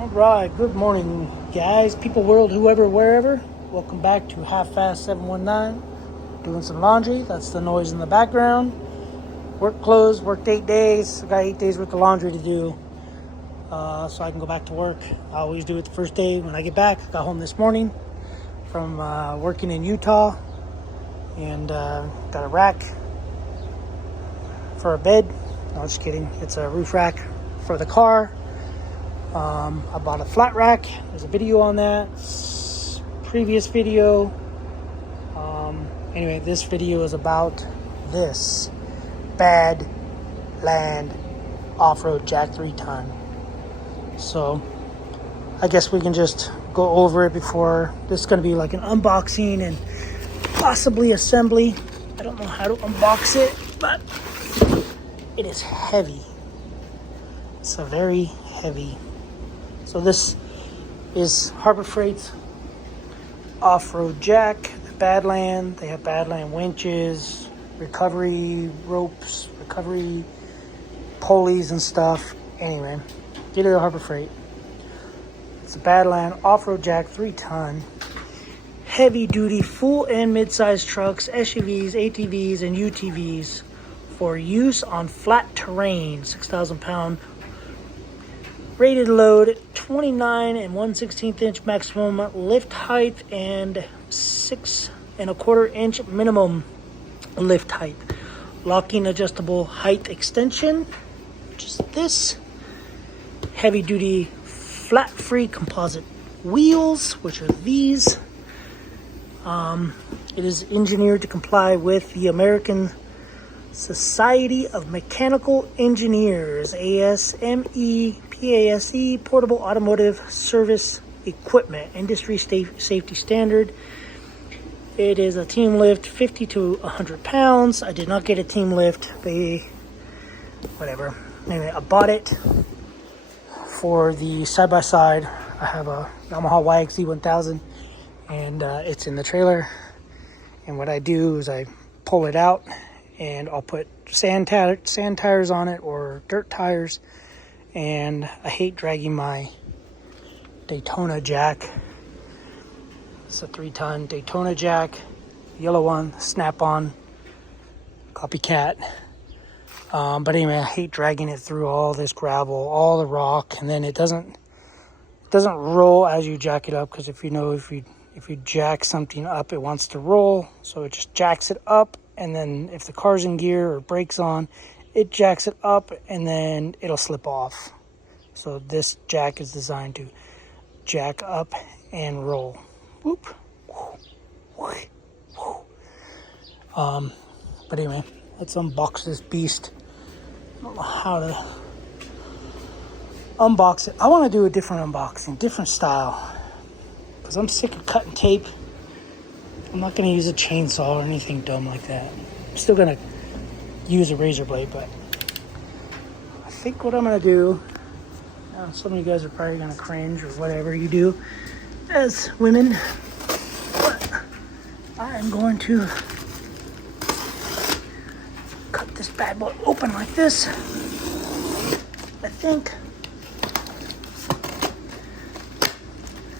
All right, good morning, guys, people, world, whoever, wherever. Welcome back to Half Fast 719. Doing some laundry. That's the noise in the background. Work closed, worked 8 days. I got 8 days worth of laundry to do, so I can go back to work. I always do it the first day when I get back. I got home this morning from working in Utah, and got a rack for a bed. No, just kidding. It's a roof rack for the car. I bought a flat rack. There's a video on that. Previous video. Anyway, this video is about this Badland off-road jack 3-ton. So I guess we can just go over it before. This is going to be like an unboxing and possibly assembly. I don't know how to unbox it, but it is heavy. It's a very heavy. So this is Harbor Freight's off-road jack, Badland. They have Badland winches, recovery ropes, recovery pulleys and stuff. Anyway, get it at Harbor Freight. It's a Badland off-road jack 3-ton, heavy-duty full and mid-sized trucks, SUVs, ATVs, and UTVs for use on flat terrain. 6,000-pound rated load, 29 and 1/16 inch maximum lift height, and 6 1/4 inch minimum lift height. Locking adjustable height extension, which is this. Heavy duty flat free composite wheels, which are these. It is engineered to comply with the American Society of Mechanical Engineers, ASME, PASE, Portable Automotive Service Equipment, Industry Safety Standard. It is a team lift, 50 to 100 pounds. I did not get a team lift. Whatever. Anyway, I bought it for the side-by-side. I have a Yamaha YXZ 1000, and it's in the trailer. And what I do is I pull it out, and I'll put sand tires on it or dirt tires. And I hate dragging my Daytona jack. It's a 3-ton Daytona jack, yellow one, snap-on, copycat. But anyway, I hate dragging it through all this gravel, all the rock, and then it doesn't roll as you jack it up, because if you jack something up, it wants to roll, so it just jacks it up. And then if the car's in gear or brakes on, it jacks it up, and then it'll slip off. So this jack is designed to jack up and roll. Whoop. But anyway, let's unbox this beast. I don't know how to unbox it. I want to do a different unboxing, different style, because I'm sick of cutting tape. I'm not going to use a chainsaw or anything dumb like that. I'm still going to use a razor blade, but I think what I'm going to do, some of you guys are probably going to cringe or whatever you do as women, but I am going to cut this bad boy open like this. I think.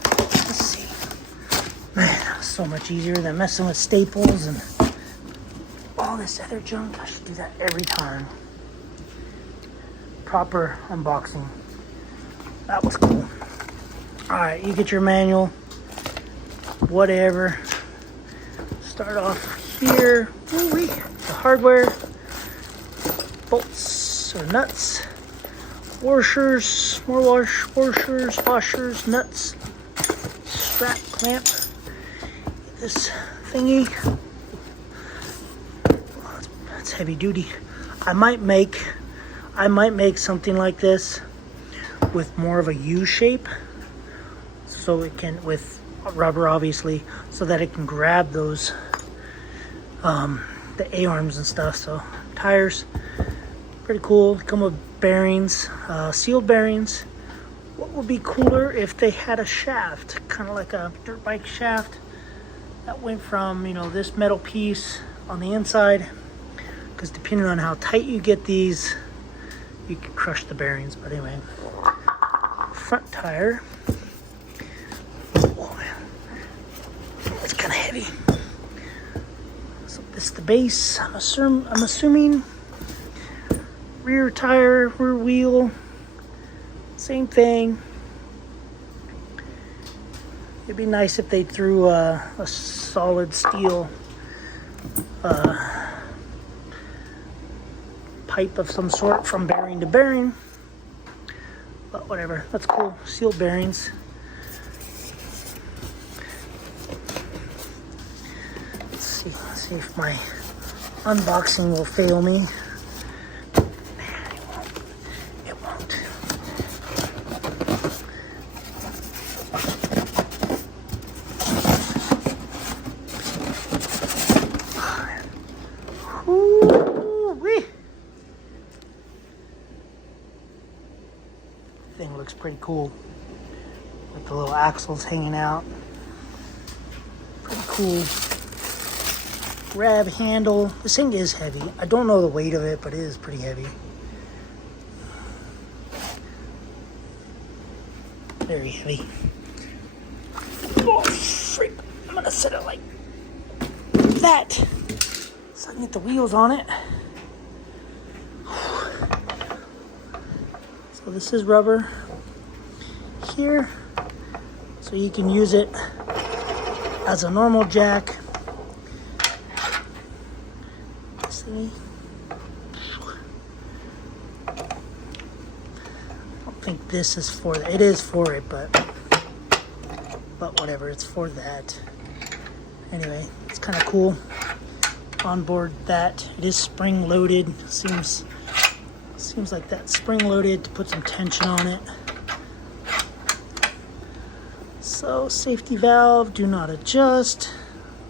Let's see. Man, so much easier than messing with staples and all this other junk. I should do that every time. Proper unboxing. That was cool. Alright, you get your manual. Whatever. Start off here. Ooh-wee. The hardware. Bolts or nuts. Washers. More washers, nuts. Strap, clamp. This thingy. That's heavy duty. I might make something like this with more of a U shape, so it can, with rubber obviously, so that it can grab those the A-arms and stuff. So tires, pretty cool. Come with bearings, sealed bearings. What would be cooler if they had a shaft, kind of like a dirt bike shaft that went from, this metal piece on the inside, because depending on how tight you get these, you can crush the bearings. But anyway, front tire. Oh, it's kind of heavy. So this is the base. I'm assuming rear tire, rear wheel, same thing. It'd be nice if they threw a solid steel pipe of some sort from bearing to bearing, but whatever, that's cool. Sealed bearings. Let's see if my unboxing will fail me. It won't. Ooh-wee. Thing looks pretty cool with the little axles hanging out. Pretty cool. Grab handle. This thing is heavy. I don't know the weight of it, but it is pretty heavy. Very heavy. Oh, freak. I'm gonna set it like that so I can get the wheels on it. So this is rubber here, so you can use it as a normal jack. See? I don't think this is for it. It is for it, but whatever, it's for that. Anyway, it's kind of cool. On board that, it is spring loaded. Seems like that's spring loaded to put some tension on it. So safety valve, do not adjust.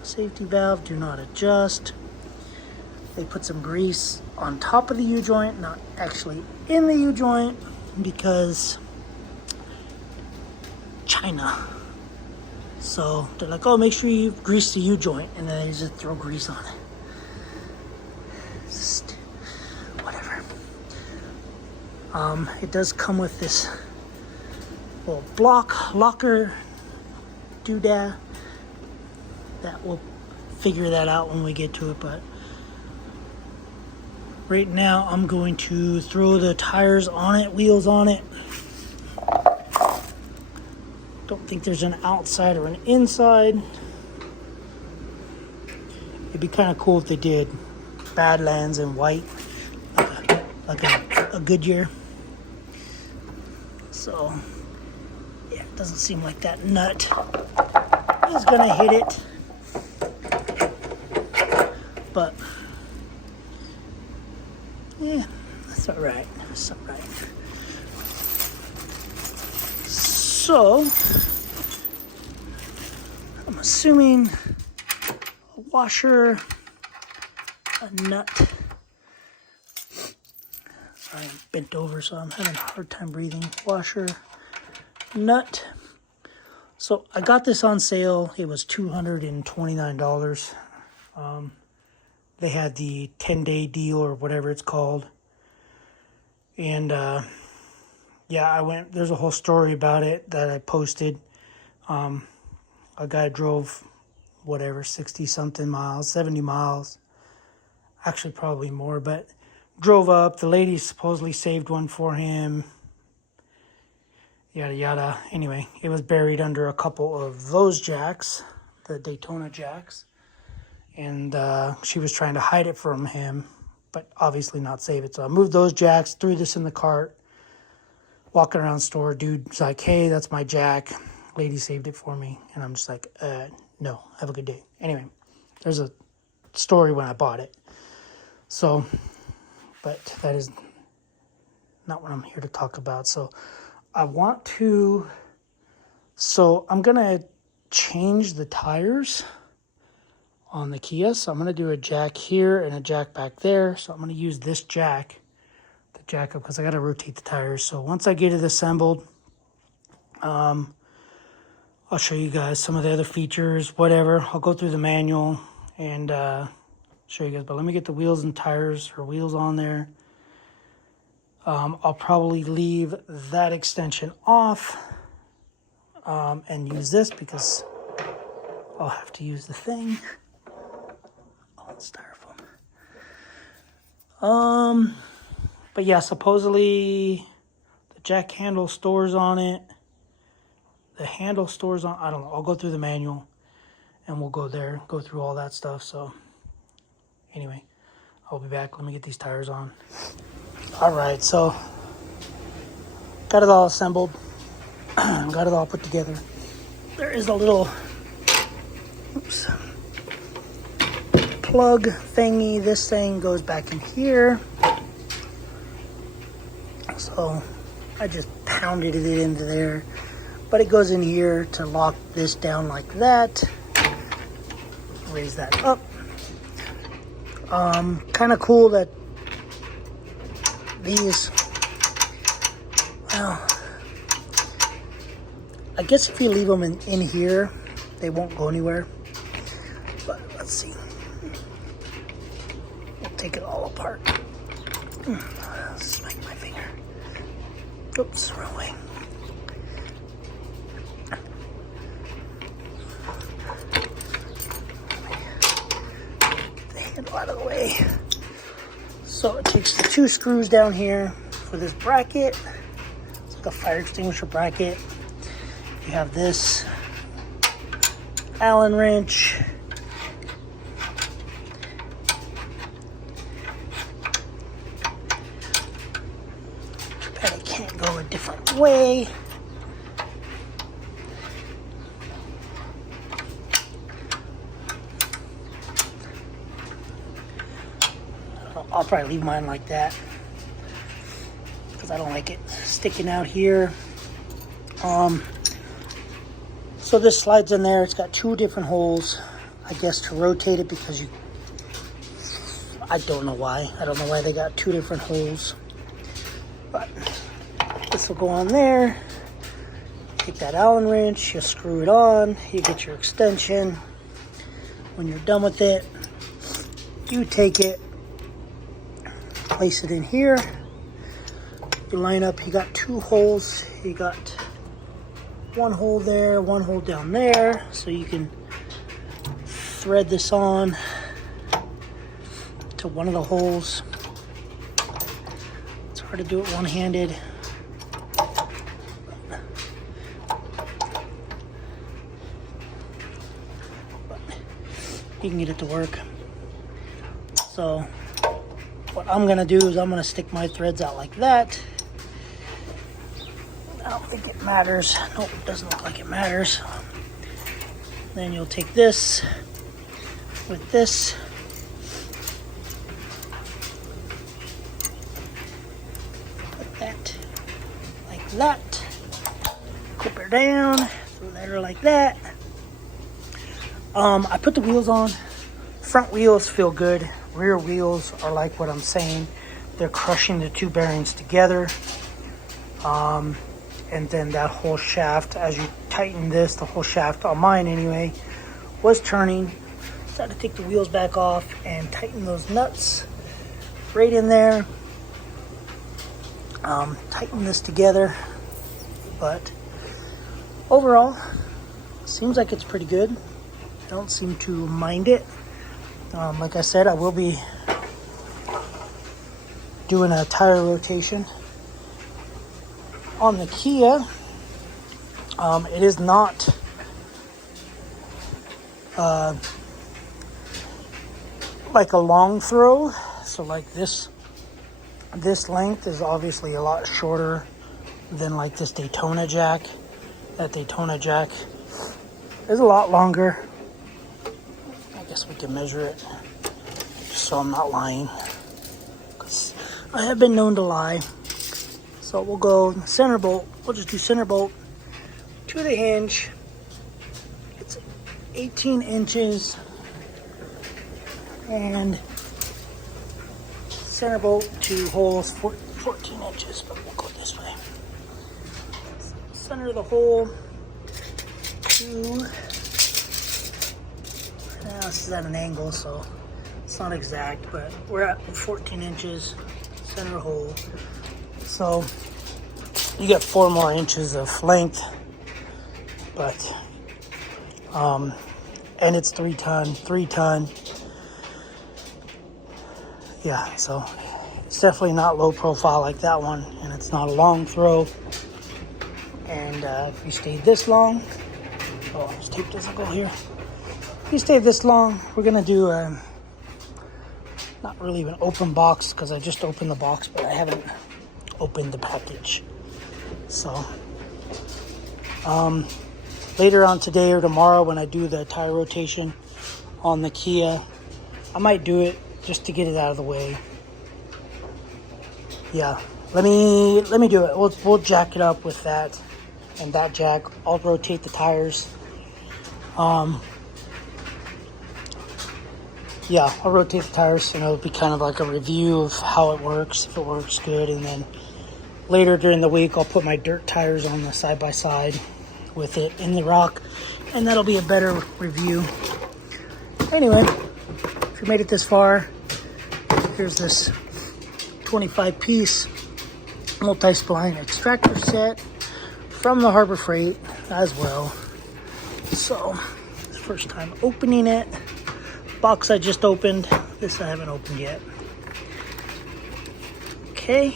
Safety valve, do not adjust. They put some grease on top of the U-joint, not actually in the U-joint, because China. So they're like, oh, make sure you grease the U-joint, and then they just throw grease on it. Just whatever. It does come with this little block locker doodad. That we'll figure that out when we get to it, but right now I'm going to throw the tires on it, wheels on it. Don't think there's an outside or an inside. It'd be kind of cool if they did Badlands in white, like a Goodyear. So yeah, it doesn't seem like that nut is gonna hit it, but yeah, that's all right. That's all right. So I'm assuming a washer, a nut. Sorry, I'm bent over, so I'm having a hard time breathing. Washer, nut. So I got this on sale. It was $229. They had the 10-day deal or whatever it's called. And yeah, I went, there's a whole story about it that I posted. A guy drove whatever, 60 something miles, 70 miles, actually probably more, but drove up. The lady supposedly saved one for him, yada yada. Anyway, it was buried under a couple of those jacks, the Daytona jacks, and she was trying to hide it from him, but obviously not save it. So I moved those jacks, threw this in the cart, walking around the store. Dude's like, hey, that's my jack. Lady saved it for me. And I'm just like, no, have a good day. Anyway, there's a story when I bought it. So, but that is not what I'm here to talk about. So I'm going to change the tires on the Kia. So I'm going to do a jack here and a jack back there. So I'm going to use this jack to jack up because I got to rotate the tires. So once I get it assembled, I'll show you guys some of the other features, whatever. I'll go through the manual and show you guys. But let me get the wheels and tires or wheels on there. I'll probably leave that extension off and use this because I'll have to use the thing. Oh, it's styrofoam. But yeah, supposedly the jack handle stores on it. The handle stores on, I don't know. I'll go through the manual and we'll go there, go through all that stuff. So anyway, I'll be back. Let me get these tires on. All right, so got it all assembled. Got it all put together. There is a little plug thingy. This thing goes back in here. So I just pounded it into there. But it goes in here to lock this down like that. Raise that up. Kind of cool that these, well, I guess if you leave them in here, they won't go anywhere. But let's see. We'll take it all apart. Smack my finger. Oops, wrong way. Out of the way. So it takes the 2 screws down here for this bracket. It's like a fire extinguisher bracket. You have this Allen wrench. Bet it can't go a different way. I'll probably leave mine like that because I don't like it sticking out here. So this slides in there. It's got 2 different holes, I guess, to rotate it because I don't know why. I don't know why they got 2 different holes. But this will go on there. Take that Allen wrench, you screw it on, you get your extension. When you're done with it, you take it, place it in here. You line up, you got 2 holes. You got 1 hole there, 1 hole down there. So you can thread this on to one of the holes. It's hard to do it one-handed. But you can get it to work. So what I'm gonna do is I'm gonna stick my threads out like that. I don't think it matters. Nope, it doesn't look like it matters. Then you'll take this with this. Put that like that. Clip her down, let her like that. I put the wheels on. Front wheels feel good. Rear wheels are like what I'm saying. They're crushing the 2 bearings together. And then that whole shaft, as you tighten this, the whole shaft on mine anyway, was turning. So I had to take the wheels back off and tighten those nuts right in there. Tighten this together. But overall, seems like it's pretty good. I don't seem to mind it. Like I said, I will be doing a tire rotation on the Kia. It is not like a long throw. So like this length is obviously a lot shorter than like this Daytona jack. That Daytona jack is a lot longer. I guess we can measure it just so I'm not lying, because I have been known to lie. So we'll go center bolt. We'll just do center bolt to the hinge. It's 18 inches. And center bolt to holes 14 inches, but we'll go this way. Center the hole to, this is at an angle, so it's not exact, but we're at 14 inches, center hole. So you get 4 more inches of length, but and it's 3 ton. Yeah, so it's definitely not low profile like that one, and it's not a long throw. And if you stay this long, this tape doesn't go here. If you stay this long, we're gonna do not really an open box, because I just opened the box, but I haven't opened the package. So later on today or tomorrow, when I do the tire rotation on the Kia, I might do it just to get it out of the way. Yeah, let me do it. We'll jack it up with that and that jack. I'll rotate the tires. Yeah, I'll rotate the tires, and it'll be kind of like a review of how it works, if it works good. And then later during the week, I'll put my dirt tires on the side-by-side with it in the rock, and that'll be a better review. Anyway, if you made it this far, here's this 25-piece multi-spline extractor set from the Harbor Freight as well. So, it's the first time opening it. Box I just opened. This I haven't opened yet. Okay.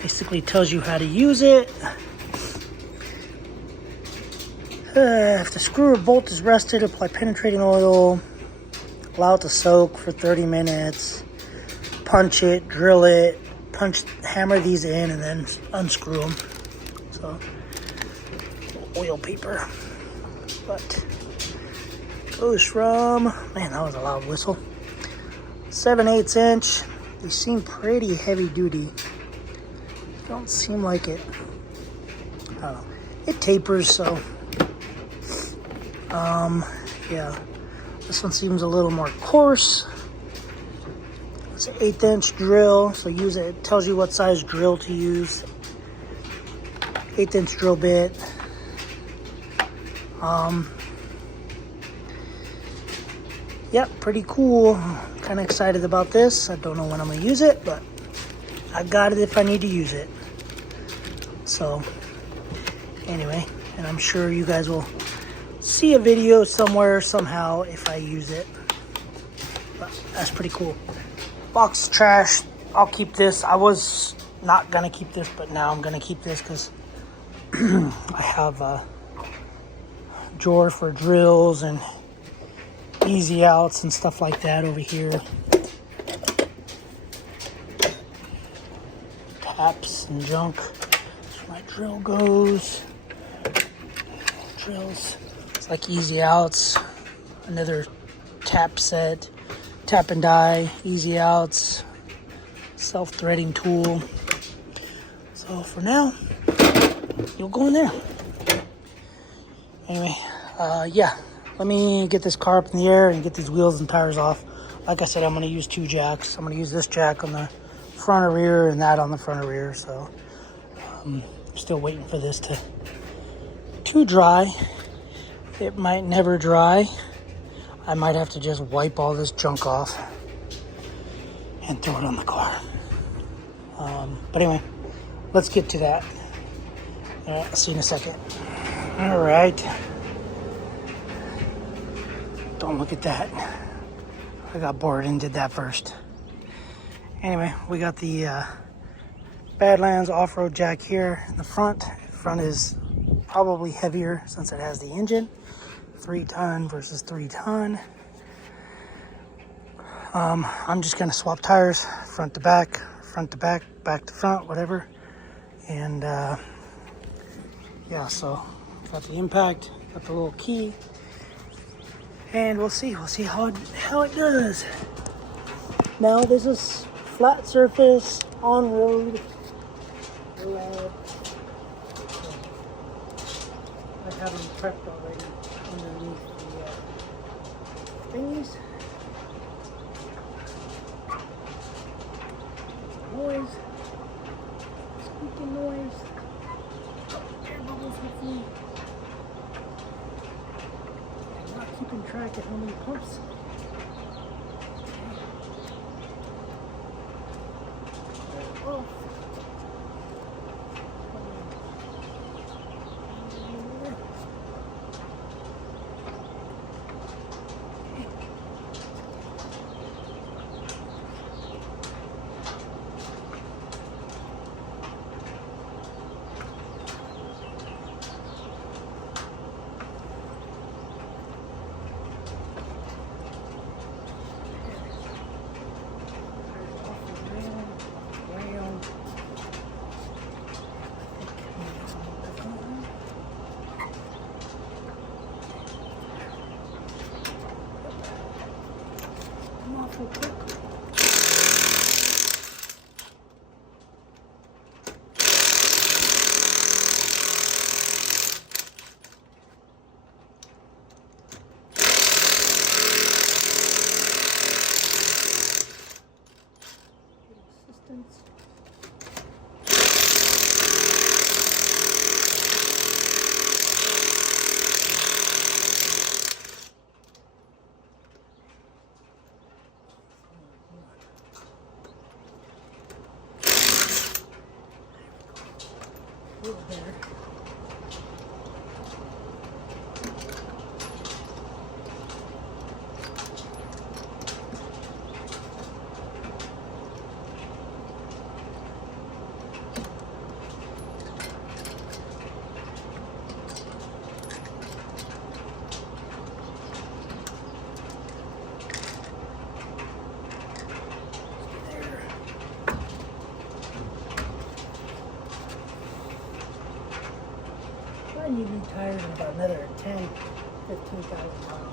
Basically tells you how to use it. If the screw or bolt is rusted, apply penetrating oil. Allow it to soak for 30 minutes. Punch it, drill it, hammer these in, and then unscrew them. So, oil paper. But goes from, man, that was a loud whistle, 7/8 inch. They seem pretty heavy duty. Don't seem like it. I don't know. It tapers, so yeah. This one seems a little more coarse. It's an 1/8 inch drill, so use it. It tells you what size drill to use. 1/8 inch drill bit. Yep, pretty cool. Kind of excited about this. I don't know when I'm going to use it, but I got it if I need to use it. So, anyway, and I'm sure you guys will see a video somewhere, somehow, if I use it. But that's pretty cool. Box trash. I'll keep this. I was not going to keep this, but now I'm going to keep this because I have a drawer for drills and easy outs and stuff like that over here. Taps and junk. That's where my drill goes. Drills. It's like easy outs. Another tap set. Tap and die. Easy outs. Self-threading tool. So for now, you'll go in there. Anyway, yeah. Let me get this car up in the air and get these wheels and tires off. Like I said, I'm going to use 2 jacks. I'm going to use this jack on the front and rear and that on the front and rear. So, I'm still waiting for this to dry. It might never dry. I might have to just wipe all this junk off and throw it on the car. But anyway, let's get to that. I'll see you in a second. All right. Don't look at that. I got bored and did that first. Anyway, we got the Badlands off-road jack here in the front. The front is probably heavier since it has the engine. 3 ton versus 3 ton. I'm just gonna swap tires, front to back, back to front, whatever. And yeah, so got the impact, got the little key. And we'll see how it does. Now this is flat surface, on road. I have them prepped already underneath the thingies. Noise, squeaking noise, air bubbles with me. Keeping track of how many pumps. Oh. little better. I need new tires in about another 10, 15,000 miles.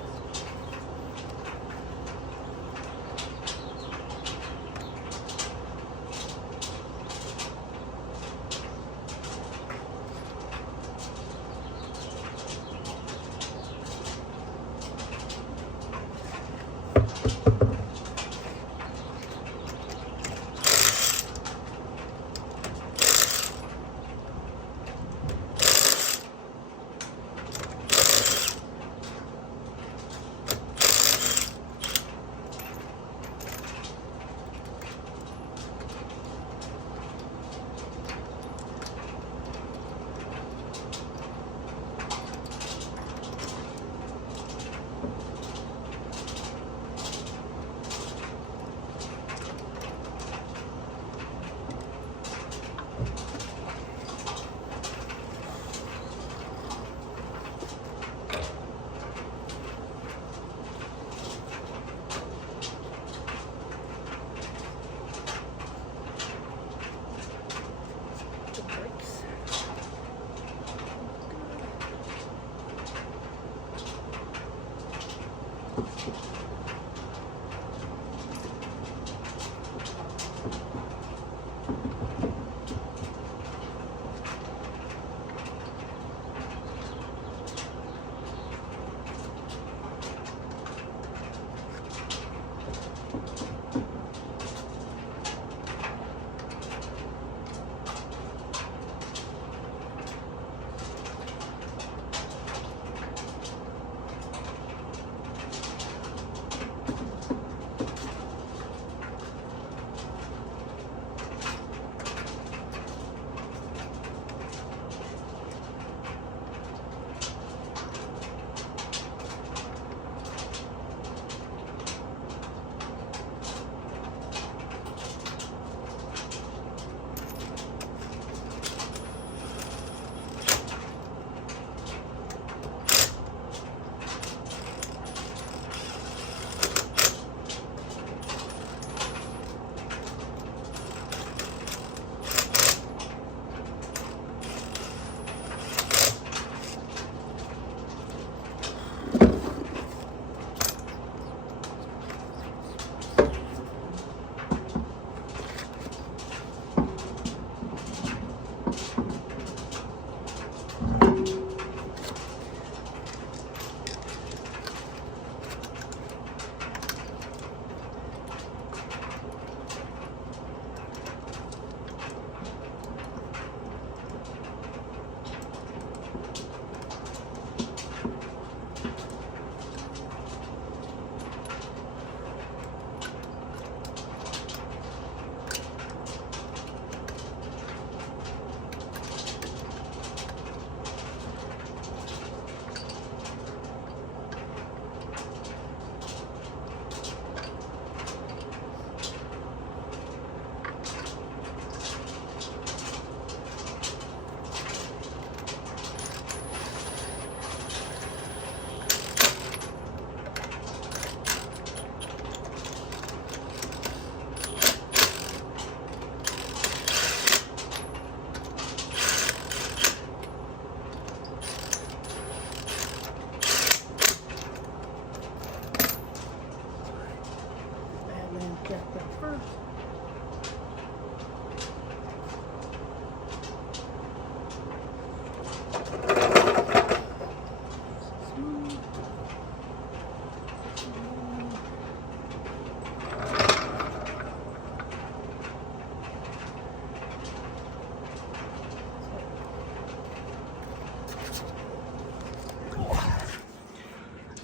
Badland jack that first.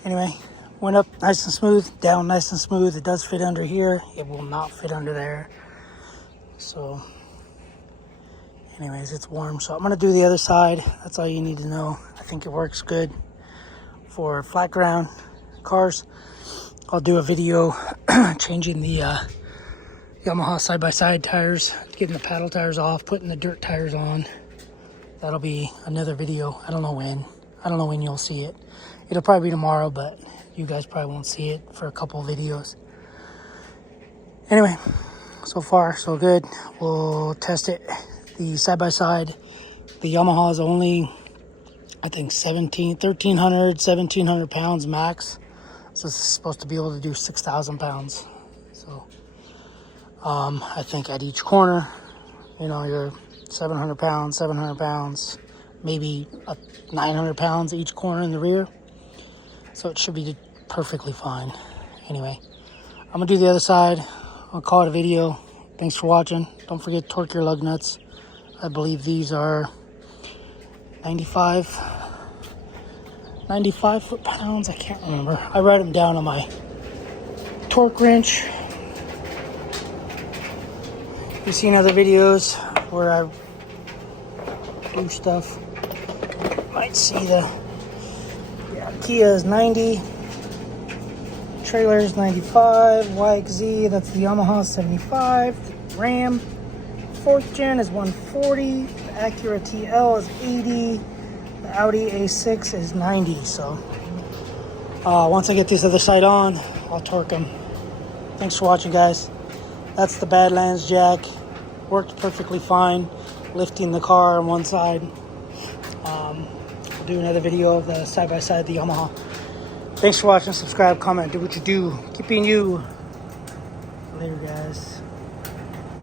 Anyway, went up nice and smooth, down nice and smooth. It does fit under here. It will not fit under there. So Anyways, it's warm, so I'm gonna do the other side. That's all you need to know. I think it works good for flat ground cars. I'll do a video changing the Yamaha side-by-side tires, getting the paddle tires off, putting the dirt tires on. That'll be another video. I don't know when you'll see it. It'll probably be tomorrow, but you guys probably won't see it for a couple of videos. Anyway, so far so good. We'll test it. The side-by-side, the Yamaha is only, I think, 1,700 pounds max. So it's supposed to be able to do 6,000 pounds. So I think at each corner, you know, you're 700 pounds, maybe 900 pounds each corner in the rear. So it should be perfectly fine. Anyway, I'm gonna do the other side. I'll call it a video. Thanks for watching. Don't forget to torque your lug nuts. I believe these are 95 foot-pounds. I can't remember. I write them down on my torque wrench. You've seen other videos where I do stuff. Might see Kia is 90. Trailer is 95. YXZ, that's the Yamaha, 75. Ram 4th gen is 140. The Acura TL is 80. The Audi A6 is 90. So once I get this other side on, I'll torque them. Thanks for watching, guys. That's the Badlands jack. Worked perfectly fine. Lifting the car on one side. I'll do another video of the side-by-side, the Yamaha. Thanks for watching. Subscribe, comment, do what you do. Keep being you. Later, guys.